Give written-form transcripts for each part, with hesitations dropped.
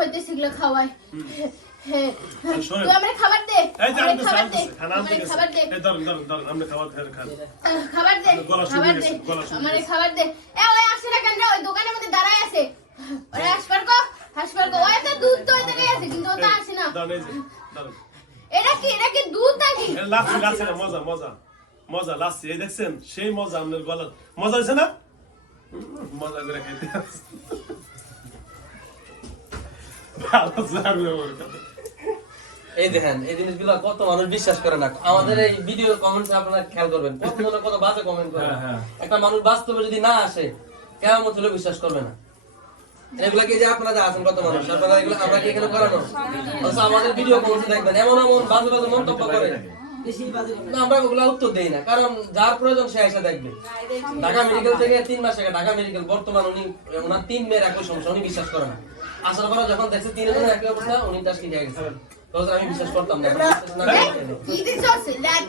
হইতে সেগুলো খাওয়াই তুই আমারে খাবার দে খাবার দে খাবার দে আমরা খাবার খান খাবার দে আমারে খাবার দে ওই আসে না কেন ওই দোকানের মধ্যে দাঁড়ায় আছে ওরে হাসপার কো ওই তো দুধ তো ওইদিকে আছে কিন্তু ওটা আসে না এটা কি দুধ নাকি লাচ্ছি মজা মজা মজা লাচ্ছি এই দেখছেন সেই মজা আপনার গলা মজা হয়েছে না মজা করে খাইতে এই দেখেন এই জিনিসগুলো কত মানুষ বিশ্বাস করে না আমাদের এই ভিডিও কমেন্টস আপনারা খেয়াল করবেন কত বাজে কমেন্ট করে একটা মানুষ বাস্তবে যদি না আসে কেমন হলে বিশ্বাস করবে না এগুলা কি যে আপনারা আছেন কত মানুষ আপনারা এগুলো আমরা কি এখানে করানো আচ্ছা আমাদের ভিডিও কমেন্টস দেখবেন এমন বাজে বাজে মন্তব্য করে না আমরা ওগুলা উত্তর দেই না কারণ যার প্রয়োজন সে এসে দেখবে ঢাকা মেডিকেল থেকে 3 মাস আগে ঢাকা মেডিকেল বর্তমান উনি ওনার 3 মেয়ের একই সমস্যা উনি বিশ্বাস করেন না আসার পর যখন দেখছে 3 জনের একই অবস্থা উনি টাস্কি দিয়ে গেছে তখন আমি বিশ্বাস করতাম না কি দিছস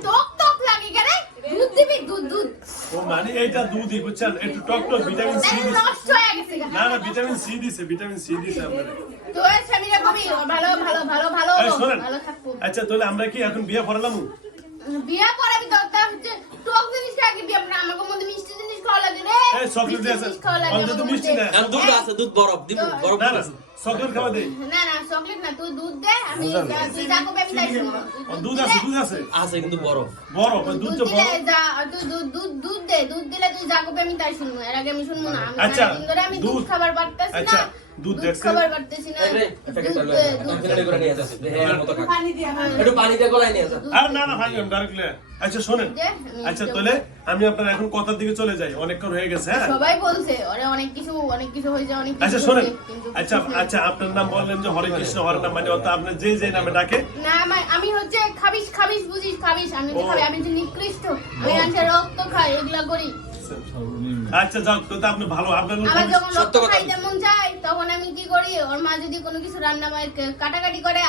টক টক লাগে কেন দুধ দিবি দুধ ও মানে এইটা দুধই বুঝছেন একটু টক ভিটামিন সি নষ্ট হয়ে গেছে না ভিটামিন সি দিছে আপনাদের তো এই স্বামীরা কবি ভালো থাকবো আচ্ছা তাহলে আমরা কি এখন বিয়ে পড়ালাম বিয়া পড়াবি তো তা হচ্ছে টক জিনিসটা আগে বিয়া পড়া আমাকে মধ্যে মিষ্টি জিনিস খাওয়া লাগে রে এই চকলেট আছে অন্তত মিষ্টি না দুধ আছে দুধ বরফ দিব বরফ না চকলেট খাওয়া দে না চকলেট না তুই দুধ দে আমি তুই যাকো আমি তাই দুধ আছে আছে কিন্তু বরফ দুধ তো বরফ যা তুই দুধ দে দুধ দিলে তুই যাকো আমি তাই শুনবো এর আগে আমি শুনবো না আচ্ছা আমি দুধ খাবার পারতেছি না আচ্ছা দুধ দেখছ খাবার পারতেছি না একটু পানি দিয়ে গলায় নিয়ে যা আর না ভাই ডাইরেক্টলি আচ্ছা শুনেন আচ্ছা তাহলে আমি আপনার এখন কথার দিকে চলে যাই অনেকক্ষণ হয়ে গেছে হ্যাঁ সবাই বলছে ওরে অনেক কিছু হয়েছে অনেক কিছু আচ্ছা শুনেন আচ্ছা আপনার নাম বললেন যে হরে কৃষ্ণ হরে নাম মানে অত আপনি যে নামে ডাকে না আমি হচ্ছে খাবিস বুঝিস খাবিস আমি তো খাবি আমি যে নিকৃষ্ট আমি মানুষের রক্ত খাই এগুলা করি আচ্ছা যাও তো আপনি ভালো আপনার আমার যখন রক্ত খাইতে মন চায় তখন আমি কি করি ওর মা যদি কোনো কিছু রান্না কাটাকাটি করে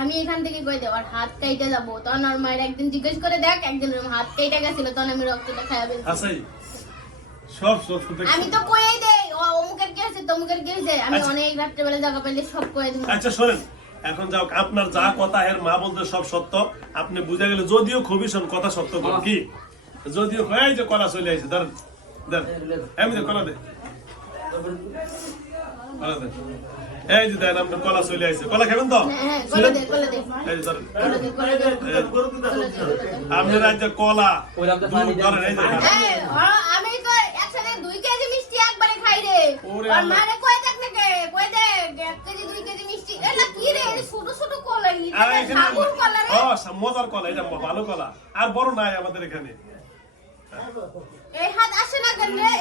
আমি এখান থেকে কই দেব আর হাত কাইটা যাব তখন ওর মায়ের একদিন জিজ্ঞেস করে দেখ একদিন ওর হাত কাইটা গেছিল তখন আমি রক্তটা খাইবে আছেই সব আমি তো কইই দেই অমুকের কি আছে তমুকের কি আছে আমি অনেক রাত্রে বেলা জায়গা পেলে সব কই দিই আচ্ছা শুনেন এখন যাও আপনার যা কথা এর মা বলতে সব সত্য আপনি বুঝে গেলে যদিও খুবই কথা সত্য কোন কি যদিও এই যে কলা চলে আইছে ধরেন এমনি কলা দে এই যে দেন আপনার কলা চলে আইছে কলা খাবেন তো কলা দে এই ধরেন আপনার আজ কলা ধরেন এই যে আমি তো একসাথে 2 কেজি মিষ্টি একবারে খাই রে আর মারে কই দেখ না কই দে 1 কেজি 2 কেজি মিষ্টি এটা কি রে ছোট ছোট কলা এটা সাগুর কলা রে মজার কলা এটা ভালো কলা আর বড় নাই আমাদের এখানে এই হাত আসে না কেন রে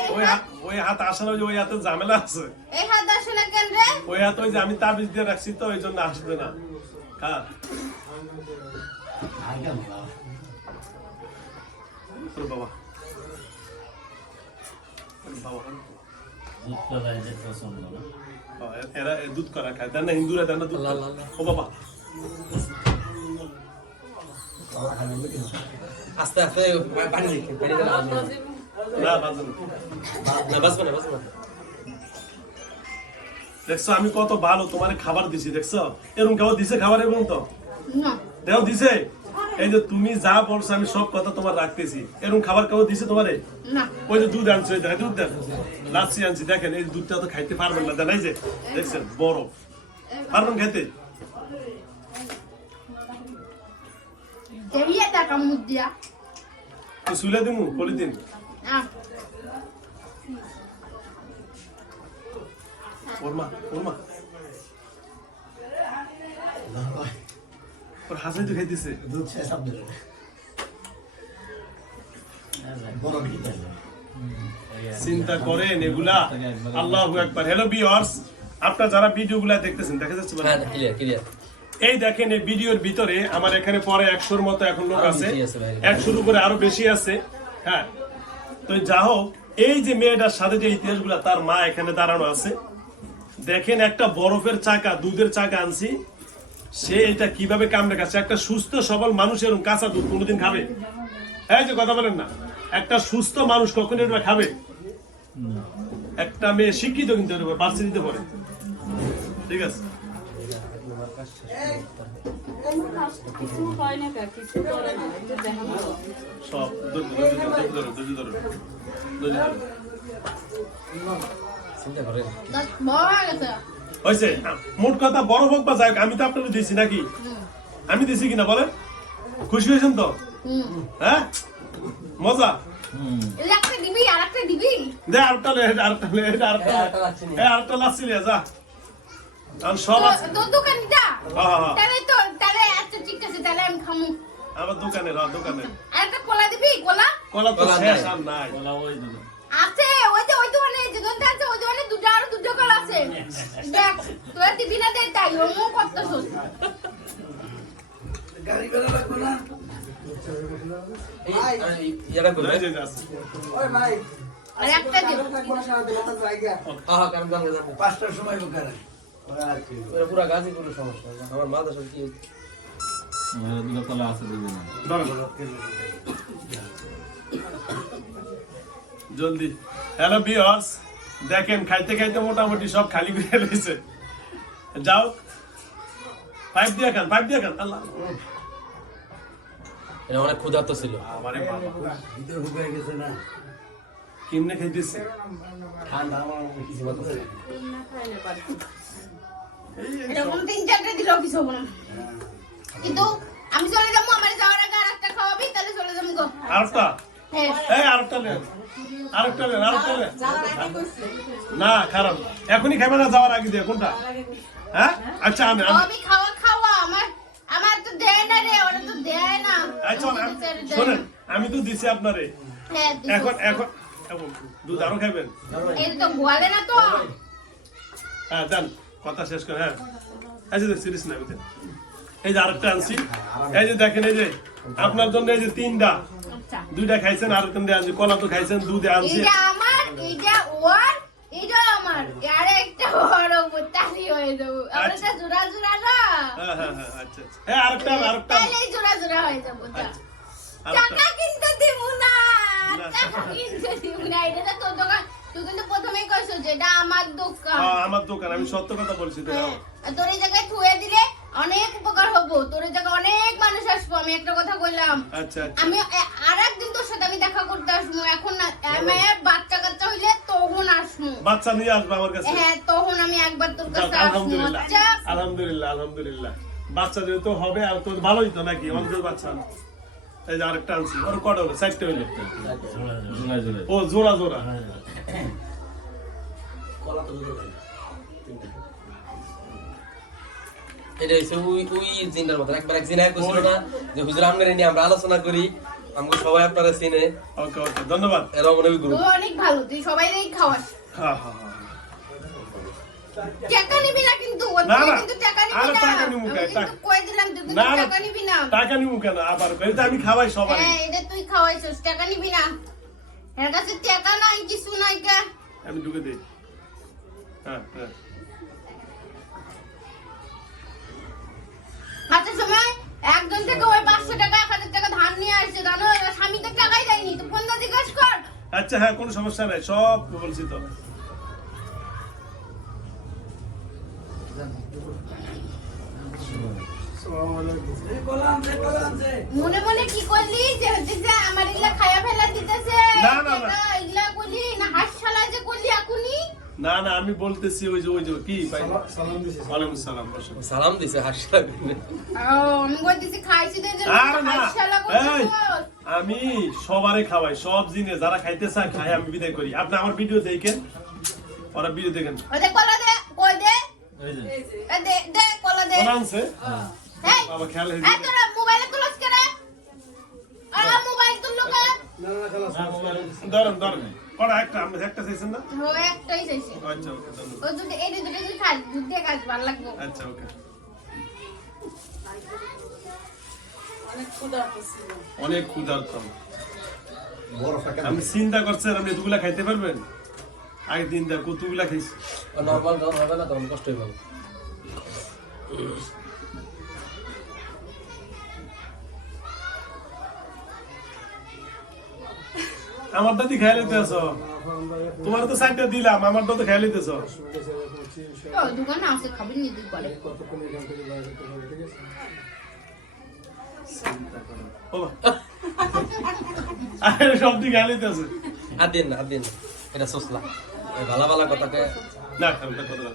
ওই হাত আসে না ওই হাতে ঝামেলা আছে এই হাত আসে না কেন রে ওই হাত ওই যে আমি তাবিজ দিয়ে রাখছি তো ওই জন্য আসবে না হ্যাঁ বাবা এরা দুধ করা খায় দেন না হিন্দুরা দেন না দুধ ও বাবা আস্তে আস্তে পানি দিকে দেখছো আমি কত ভালো তোমার খাবার দিছি দেখছো এরকম কেউ দিছে খাবার এবং তো দেও দিছে এই যে তুমি যা বলছো আমি সব কথা তোমার রাখতেছি এরকম খাবার কেউ দিছে তোমারে ওই যে দুধ আনছো দুধ দেন লাচ্ছি আনছি দেখেন এই দুধটা তো খাইতে পারবেন না জানাই যে দেখছেন বরফ পারবেন খাইতে সুলে দিমু পলিথিন ওর হাসাই তো খাইতেছে চিন্তা করেন এগুলা আল্লাহু আকবার হ্যালো ভিউয়ার্স আপনারা যারা ভিডিওগুলা দেখতেছেন দেখা যাচ্ছে ক্লিয়ার এই দেখেন এই ভিডিওর ভিতরে আমার এখানে পরে 100-র মতো এখন লোক আছে 100-র উপরে আরো বেশি আছে হ্যাঁ তো যা হোক এই যে মেয়েটার সাথে যে ইতিহাসগুলা তার মা এখানে দাঁড়ানো আছে দেখেন একটা বরফের চাকা দুধের চাকা আনছি সে এটা কিভাবে কামড়ে খাচ্ছে একটা সুস্থ সবল মানুষ এরকম কাঁচা দুধ কোনোদিন খাবে এই যে কথা বলেন না একটা সুস্থ মানুষ কখন এটা খাবে একটা মেয়ে শিক্ষিত কিন্তু ভার্সিটিতে পড়ে ঠিক আছে কিছু হয় না কিছু করে না এটা দেখাবো সব চিন্তা করেন বড় হয়ে গেছে হয়েছে মোট কথা বড় হোক বা যাই হোক, আমি তো আপনাকে দিয়েছি নাকি? আমি দিছি কিনা বলেন? খুশি হয়েছেন তো? হ্যাঁ, মজা। একটা দিবি আর একটা দিবি দে আরেকটা লে, আরেকটা লে, আরেকটা লাচ্ছি লিয়ে যা। কারণ সব আছে। তোর দোকানটা হ্যাঁ। তাহলে আচ্ছা ঠিক আছে, তাহলে আমি খামু। আমার দোকানে দোকানে আর একটা কলা দিবি? কলা কলা তো শেষ আর নাই। আছে, ওই দোকানে যে দোকানটা আছে ওই দোকানে দুটো কলা আছে। দেখ তোরা দিবি না, দেখ তাই ও করতেছস। গাড়ি করা লাগবে না ইয়াটা করবে এই যে আছে। আর একটা দিবি। কারণ জানবে 5টার সময় বুকারে পুরো গাজীপুরের সমস্যা আমার মাথা সব কি ধরো। জলদি। হ্যালো ভিউয়ার্স, দেখেন খাইতে খাইতে মোটামুটি সব খালি করে রয়েছে। যাও পাইপ দিয়ে খান আল্লাহ। এটা অনেক ক্ষুধার্ত ছিল আমারে বাবা ভিতর ঢুকে গেছে না কিমনে খাইতেছে? ঠান্ডা আমার কিছু কথা না খাই না পারি এরকম 3-4টা দিলেও কিছু হবে না। কিন্তু আমি চলে যাবো, আমার যাওয়ার আগে আর একটা খাওয়াবি, তাহলে চলে যাবো গো। আরেকটা হ্যাঁ এই আরেকটা লে না খারাপ এখনই খাবে না, যাওয়ার আগে দিয়ে কোনটা? হ্যাঁ আচ্ছা আমি খাওয়া আমার তো দেয় না রে, ওরা তো দেয় না। আচ্ছা শোনেন, আমি তো দিছি আপনারে। হ্যাঁ এখন দুধ আরো খাবেন? এটা তো গোয়ালে না তো। হ্যাঁ দেন, কথা শেষ করে। হ্যাঁ আচ্ছা সিরিজ না বুঝেন। এই যে আরেকটা আনছি, এই যে দেখেন, এই যে আপনার জন্য এই যে 3টা, আচ্ছা 2টা খাইছেন, আর কোনটা আনছি, কলা তো খাইছেন, দুধে আনছি। এটা আমার, এটা ওর, এটা আমার, আর একটা বড় বুতালি হয়ে যাবো। আমরা তো জোড়া না। হ্যাঁ আচ্ছা হ্যাঁ আরেকটা তাহলে জোড়া হয়ে যাবো। টাকা কিন্তু দিব না, টাকা কিন্তু দিব না। এটা তো তোর দোকান, তুই কিন্তু প্রথমেই কইছো যে এটা আমার দোকান। হ্যাঁ আমার দোকান, আমি সত্য কথা বলছি তো। হ্যাঁ, আর তোর এই জায়গায় থুয়ে দিলে অনেক উপকার হবো, তোর এই জায়গায় অনেক মানুষ আসবো। আমি একটা কথা কইলাম, আচ্ছা আমি আরেকদিন তোর সাথে আমি দেখা করতে আসবো। এখন না, আমার বাচ্চা কাচ্চা হইলে তখন আসবো। বাচ্চা নিয়ে আসবে আমার কাছে। হ্যাঁ তখন আমি একবার তোর যাক, কাছে আসবো। আলহামদুলিল্লাহ আচ্ছা আলহামদুলিল্লাহ। বাচ্চা যেহেতু হবে, আর তো ভালোই তো নাকি, অনেক বাচ্চা। এই যে আরেকটা আনছি, ওর কটা হলো? 4টে হইলো। ও জোড়া কলা তো এটা হচ্ছে ওই জিন্দার মতো একবার এক জিনা কইছিল না যে হুজুর আমনের নিয়ে আমরা আলোচনা করি, আমরা সবাই আপনারা চিনে। ওকে ধন্যবাদ। এরা মনে হয় তুই অনেক ভালো, তুই সবাইকেই খাওয়াস। হ্যাঁ টাকা নিবি না কিন্তু, না, না। কিন্তু টাকা নিবি আরে না। টাকা নিবো আমি কেন? কিন্তু কই দিলাম, তুই কিন্তু না, না। টাকা নিবি না। টাকা নিবো কেন আবার? এটা আমি খাওয়াই সবাই। হ্যাঁ এটা তুই খাওয়াইছিস, টাকা নিবি না। এর কাছে টাকা নাই, কিছু নাই কা। আমি ঢুকে দিই। হ্যাঁ হাতের সময় একজন থেকে ওই 500 টাকা 1000 টাকা ধার নিয়ে আসছে, জানো স্বামী তো টাকাই দেয়নি, তো ফোন দিয়ে জিজ্ঞাসা কর। আচ্ছা হ্যাঁ, কোনো সমস্যা নাই, সব বলছি তো। কলা আনছে মনে মনে কি করলি যে হচ্ছে আমার এগুলা খায়া ফেলা দিতেছে? না, না, না। এগুলা করলি না, হাসশালা যে করলি এখনই? না আমি বলতেছি ওই যে কি ভাই, ওয়ালাইকুম সালাম। বসুন। সালাম দিছে হাসিলা দিনে। আমি বলতেছি খাইছি তো যে আর না, হাসশালা এই, করছিস। আমি সবারে খাওয়াই, সব জিনিস যারা খাইতে চায় খাই, আমি বিদায় করি। আপনি আমার ভিডিও দেখেন, ওরা ভিডিও দেখেন। ওদের কলা দে, কই দে? দে কলা দে। কোন আনছে? এই, বাবা খেয়াল এই তোরা মোবাইলে তুলস কেন? আর মোবাইল তুললো কেন? ধরেন কটা? একটা চাইছেন না? ও একটাই চাইছে। আচ্ছা ওকে ধন্যবাদ। ও দুটো, এই দুটো তুই খা, দুধ দিয়ে খাস, ভালো লাগবে। আচ্ছা ওকে। অনেক ক্ষুধার্ত আমি। চিন্তা করছেন আপনি এতগুলা খাইতে পারবেন? আগে দিন দেখ কতগুলা খাইছি। নরমাল যখন হবে না তখন কষ্ট হবে। আমার দাদি খাই লইতে আছো, তোমার তো 4টা দিলাম, আমারটা তো খাই লইতেছ। দোকানে আছে খাবেন নি দুই পরে কতক্ষণ এখান থেকে বাইরে যেতে হবে, ঠিক আছে? ও বাবা। আরে সব দিকে গালিতেছে আর দিন না, আর দিন না। এটা সোসলা এই ভালো ভালো কথাকে না খাবে না, কথা না।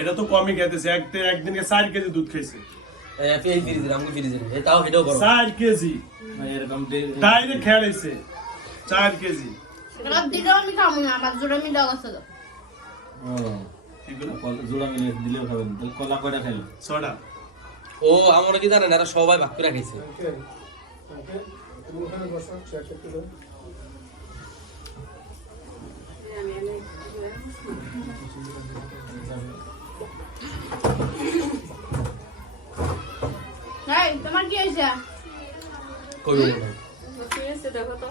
এটা তো কমই খেতেছে, একদিনকে 4 কেজি দুধ খাইছে। এই ফ্রিজের আমি ফ্রিজের এই তাও এটাও বড় 4 কেজি ভাই এরকম ডাইরেক্ট খেলাইছে 4 কেজি। রাত দিলে আমি খাবো না আমার জোড়া মিলে গেছে তো জোড়া মিলে দিলেও খাবেন। তাহলে কলা কয়টা খাইল? সোডা ও আমরা কি জানেন এরা সবাই ভাগ করে খাইছে ওকে, ওকে, তুমি ওখানে বসো, চেক করতে দাও। এই তোমার কি হয়েছে কই কি হয়েছে দেখো তো।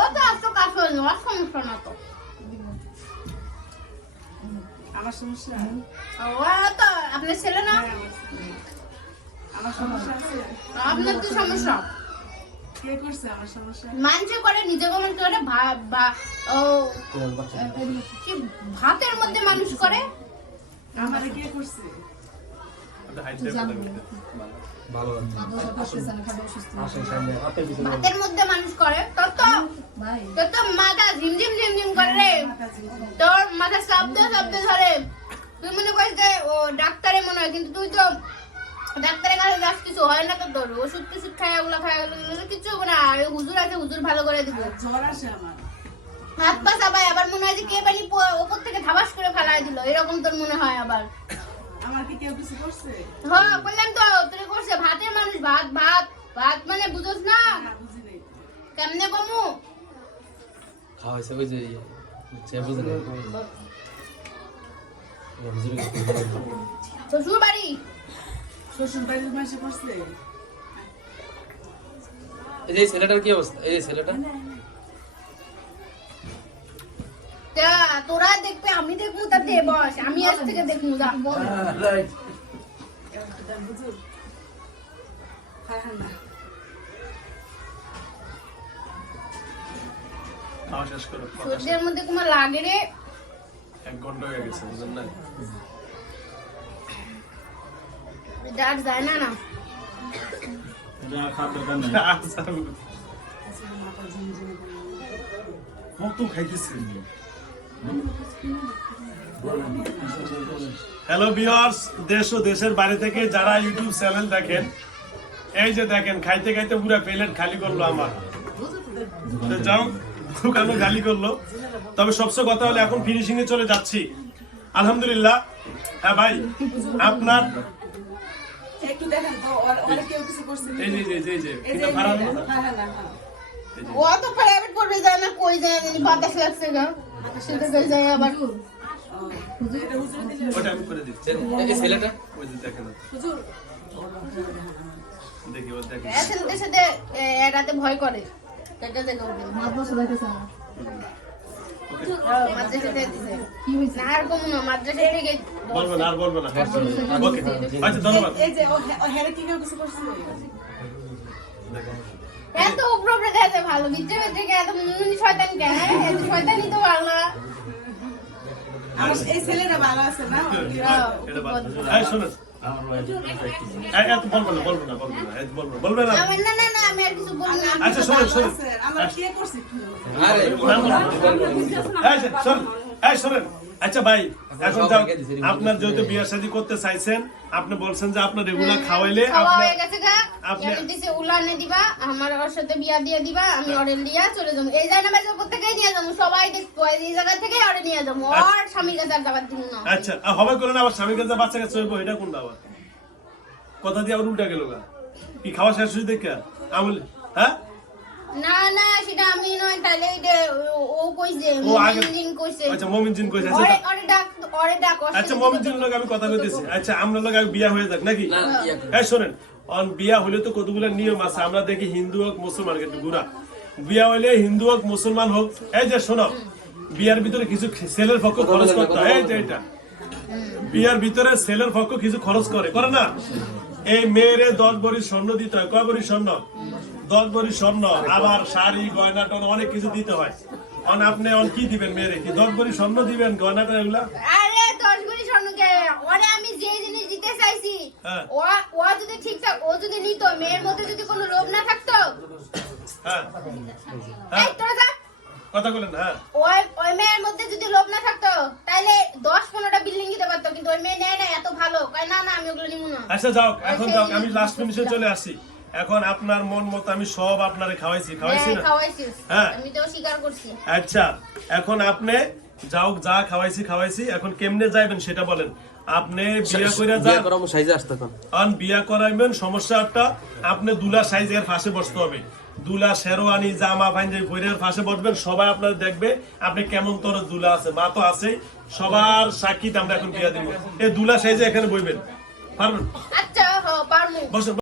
ও তো আসতো কাজ করে নেওয়ার সমস্যা না তো আমার সমস্যা ও তো আপনার ছেলে না আমার সমস্যা আছে আপনার তো সমস্যা কে করছে আমার সমস্যা মানুষে করে নিজে কমেন্ট করে ও কি ভাতের মধ্যে মানুষ করে আমারে কে করছে ভালো আসেন সামনে হাতে পিছনে ভাতের মধ্যে মানুষ করে তোর তো মাথা ঝিমঝিম ঝিমঝিম করে রে তোর মাথা শব্দ ধরে তুই মনে করিস যে ও ডাক্তারে মনে হয় কিন্তু তুই তো ডাক্তারের কাছে যাস কিছু হয় না তো তোর ওষুধ টষুধ খায় ওগুলো কিছু হবে না আর হুজুর আছে হুজুর ভালো করে দিবে জ্বর আসে আমার হাত পা চাবাই আবার মনে হয় যে কে বানি ওপর থেকে ধাবাস করে ফেলাই দিল এরকম তোর মনে হয় আবার আমার কি কেউ কিছু করছে হ্যাঁ বললাম তো তুই করছে ভাতের মানুষ ভাত ভাত ভাত মানে বুঝোস না না বুঝি নাই কেমনে কমু খাওয়াইছে ওই যে সে বুঝে না শ্বশুর বাড়ি শ্বশুর বাড়ির মাসে করছে এই যে ছেলেটার কি অবস্থা এই যে ছেলেটা তা তোরা দেখবে আমি দেখবো তাতে বস আমি আজ থেকে দেখবো যা রাইট। বুঝুন হ্যাঁ হ্যাঁ না খাওয়া শেষ করো, কথা শেষ। সূর্যের মধ্যে তোমার লাগে রে 1 ঘন্টা হয়ে গেছে, বুঝলেন না? ডাক যায় না না এটা খাওয়ার দরকার নাই। আচ্ছা, কত খাইতেছে? হ্যালো ভিউয়ার্স, দেশ ও দেশের বাইরে থেকে যারা ইউটিউব চ্যানেল দেখেন, এই যে দেখেন খাইতে খাইতে পুরো প্লেট খালি করলো আমার। তো যাও, দোকানও খালি করলো। তবে সবচেয়ে কথা হলো এখন ফিনিশিং এ চলে যাচ্ছি আলহামদুলিল্লাহ। হ্যাঁ ভাই, আপনার একটু দেখেন তো ওরা কেউ কিছু করছে এই যে এই যে এই যে এই যে এটা খারাপ না? হ্যাঁ হ্যাঁ না হ্যাঁ ও তো প্রাইভেট করবে যায় না কই যায় না বাতাস লাগছে গা সেটা কই যায় আবার এটা হুজুর দিলে ওটা আমি করে দিচ্ছি। এই ছেলেটা ওই যে দেখেন, হুজুর দেখি ও দেখেন। ছেলেদের সাথে এরাতে ভয় করে সেটা দেখো মাদ্রাসা দেখেছে না মাদ্রাসা দিছে কি হইছে না আর কম না মাদ্রাসা থেকে বলবো না, আর বলবো না। ওকে, আচ্ছা ধন্যবাদ। এই যে ও হেরে কি কেউ কিছু করছে এত উপরে দেখে ভালো ভিতরে ভিতরে এত মুনি শয়তান কেন এত শয়তানি তো ভালো না আমার এই ছেলেটা ভালো আছে না এটা বাদ। এই শুনুন, আমার ভাই এই এত বলবো না, বলবো না, বলবো না, এই বলবো না। আমার না না না আমি আর কিছু বলবো না আচ্ছা শুনুন, শুনুন। আছে আমরা কে করছি আরে এই যে, শুনুন, এই শুনুন। আচ্ছা ভাই, এখন যাও, আপনার যেহেতু বিয়ে শাদী করতে চাইছেন, আপনি বলছেন যে আপনার রেগুলার খাওয়াইলে খাওয়া আপনার হয়ে গেছে গা আপনি- আমি দিছে উলানে দিবা আমার ওর সাথে বিয়া দিয়ে দিবা আমি অর্ডার দিয়া চলে যাবো এই জায়গা বাজে প্রত্যেকই নিয়ে যাবো সবাই দেখবো এই জায়গা থেকে অর্ডার নিয়ে যাবো আর স্বামীর কাছে আর যাবার দিব না আচ্ছা হবে করলেন আবার স্বামীর কাছে বাচ্চা কাছে হইব, এটা কোনটা আবার কথা দিয়ে আবার উল্টা গেল গা? কি খাওয়া শেষ হয়েছে দেখে আমল? হ্যাঁ, না না সেটা আমি নয় তাইলে এটা ও কইছে ও আগে মমিন কইছে আচ্ছা মমিন জিন কইছে। ওরে ওরে ডাক আচ্ছা মমিন জিনের লগে আমি কথা কইতেছি। আচ্ছা আমরা লগে আগে বিয়া হয়ে যাক নাকি? না ইয়া এই শোনেন, অন বিয়া হলে তো কতগুলো নিয়ম আছে। আমরা দেখি হিন্দু হোক মুসলমান, কিন্তু ঘুরা বিয়া হইলে হিন্দু হোক মুসলমান হোক, এই যে শোনো, বিয়ার ভিতরে কিছু ছেলের পক্ষ খরচ করতে হয়। এই যে এটা বিয়ার ভিতরে ছেলের পক্ষ কিছু খরচ করে না? এই মেয়েরে 10 ভরি স্বর্ণ দিতে হয়। কয় ভরি স্বর্ণ? 10 ভরি স্বর্ণ, আবার শাড়ি গয়না টনা অনেক কিছু দিতে হয়। আপনি কি দিবেন মেয়েরে? কি 10 ভরি স্বর্ণ দিবেন গয়না করে এগুলা? আরে 10 ভরি স্বর্ণকে ওরে আমি যে জিনিস দিতে চাইছি হ্যাঁ। ও যদি ঠিকঠাক ও যদি নিত, মেয়ের মধ্যে যদি কোনো লোভ না থাকতো, হ্যাঁ এই তোরা যা, কথা বলেন। হ্যাঁ ওই মেয়ের মধ্যে যদি লোভ না থাকতো তাহলে 10-15টা বিল্ডিং দিতে পারতো, কিন্তু ওই মেয়ে নেয় না, এত ভালো কয় না না আমি ওগুলো নিব না। আচ্ছা যাও, এখন যাও, আমি লাস্ট ফিনিশে চলে আসি। এখন আপনার মন মতো আমি সব আপনারে খাওয়াইছি না? খাওয়াইছিস, হ্যাঁ। আমি তো স্বীকার করছি। আচ্ছা এখন আপনি যাও, যা খাওয়াইছি, এখন কেমনে যাইবেন সেটা বলেন। আপনি বিয়া কইরা বিয়ে যান, করা সাইজে আসতে তখন বিয়া করাইবেন, সমস্যাটা আপনি দুলা সাইজের পাশে বসতে হবে। দুলা শেরওয়ানি জামা পাঞ্জাবি পরের পাশে বসবেন, সবাই আপনার দেখবে আপনি কেমন তোর দুলা আছে, মা তো আছে, সবার সাক্ষীতে আমরা এখন বিয়া দিব। এই দুলা সাইজে এখানে বইবেন, পারবেন? আচ্ছা পারমু। বসেন।